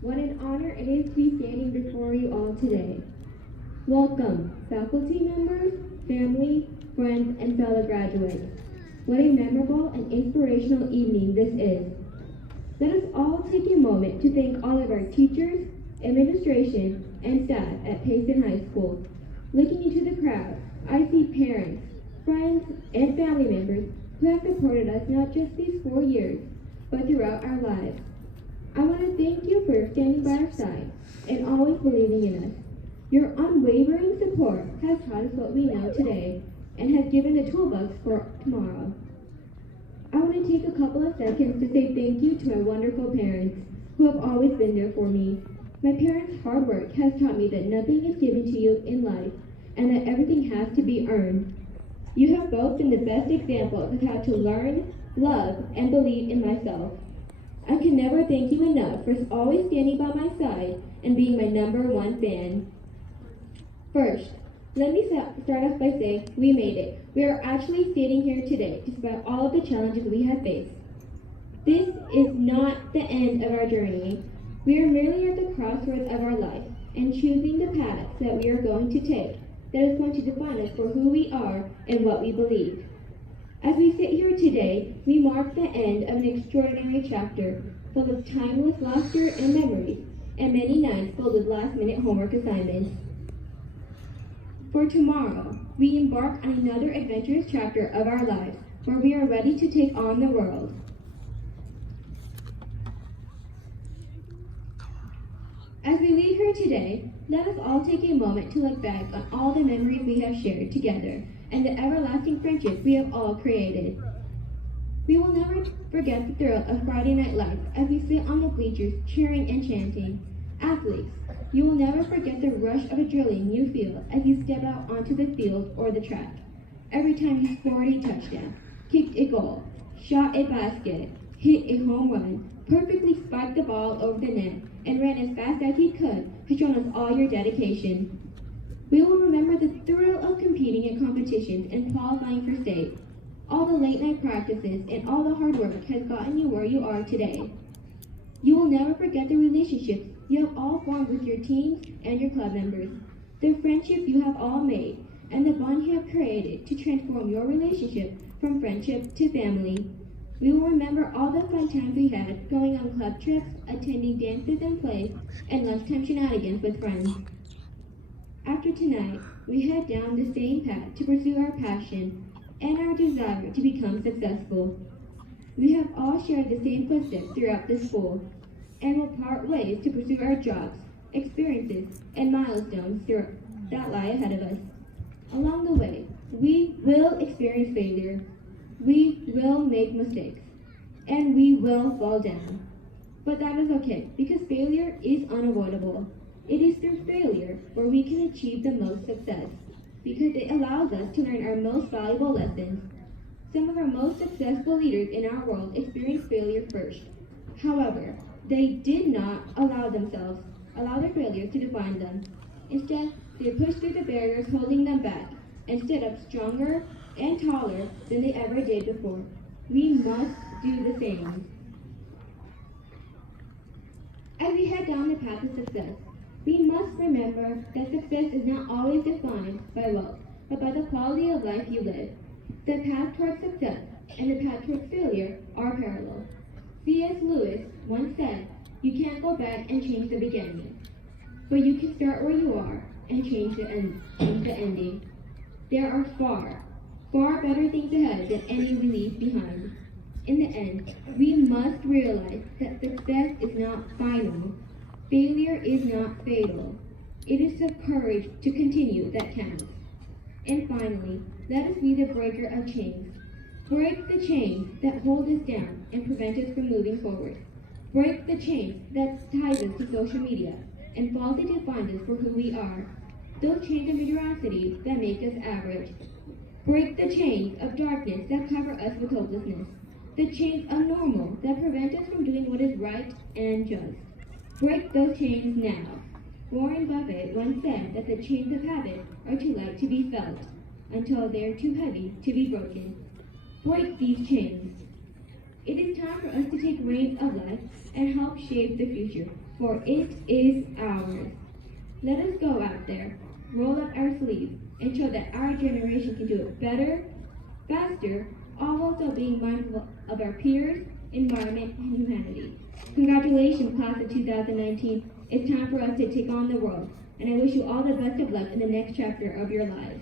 What an honor it is to be standing before you all today. Welcome, faculty members, family, friends, and fellow graduates. What a memorable and inspirational evening this is. Let us all take a moment to thank all of our teachers, administration, and staff at Payson High School. Looking into the crowd, I see parents, friends, and family members who have supported us not just these 4 years, but throughout our lives. I want to thank you for standing by our side and always believing in us. Your unwavering support has taught us what we know today and has given the toolbox for tomorrow. I want to take a couple of seconds to say thank you to my wonderful parents who have always been there for me. My parents' hard work has taught me that nothing is given to you in life and that everything has to be earned. You have both been the best examples of how to learn, love, and believe in myself. I can never thank you enough for always standing by my side and being my #1 fan. First, let me start off by saying we made it. We are actually standing here today despite all of the challenges we have faced. This is not the end of our journey. We are merely at the crossroads of our life and choosing the path that we are going to take that is going to define us for who we are and what we believe. As we sit here today, we mark the end of an extraordinary chapter full of timeless laughter and memories, and many nights filled with last-minute homework assignments. For tomorrow, we embark on another adventurous chapter of our lives, where we are ready to take on the world. As we leave here today, let us all take a moment to look back on all the memories we have shared together and the everlasting friendships we have all created. We will never forget the thrill of Friday night lights as we sit on the bleachers cheering and chanting. Athletes, you will never forget the rush of adrenaline you feel as you step out onto the field or the track. Every time you scored a touchdown, kicked a goal, shot a basket, hit a home run, perfectly spiked the ball over the net, and ran as fast as he could has shown us all your dedication. We will remember the thrill of competing in competitions and qualifying for state. All the late night practices and all the hard work has gotten you where you are today. You will never forget the relationships you have all formed with your teams and your club members, the friendship you have all made, and the bond you have created to transform your relationship from friendship to family. We will remember all the fun times we had going on club trips, attending dances and plays, and lunchtime shenanigans with friends. After tonight, we head down the same path to pursue our passion and our desire to become successful. We have all shared the same footsteps throughout this school and will part ways to pursue our jobs, experiences, and milestones that lie ahead of us. Along the way, we will experience failure, we will make mistakes, and we will fall down. But that is okay, because failure is unavoidable. It is through failure where we can achieve the most success, because it allows us to learn our most valuable lessons. Some of our most successful leaders in our world experienced failure first. However, they did not allow their failures to define them. Instead, they pushed through the barriers holding them back and stood up stronger and taller than they ever did before. We must do the same. As we head down the path of success, we must remember that success is not always defined by wealth, but by the quality of life you live. The path towards success and the path towards failure are parallel. C.S. Lewis once said, "You can't go back and change the beginning, but you can start where you are and change the ending." There are far better things ahead than any we leave behind. In the end, we must realize that success is not final. Failure is not fatal. It is the courage to continue that counts. And finally, let us be the breaker of chains. Break the chains that hold us down and prevent us from moving forward. Break the chains that ties us to social media and falsely define us for who we are. Those chains of mediocrity that make us average. Break the chains of darkness that cover us with hopelessness. The chains of normal that prevent us from doing what is right and just. Break those chains now. Warren Buffett once said that the chains of habit are too light to be felt until they are too heavy to be broken. Break these chains. It is time for us to take reins of life and help shape the future, for it is ours. Let us go out there, roll up our sleeves, and show that our generation can do it better, faster, all while still being mindful of our peers, environment, and humanity. Congratulations, class of 2019. It's time for us to take on the world, and I wish you all the best of luck in the next chapter of your lives.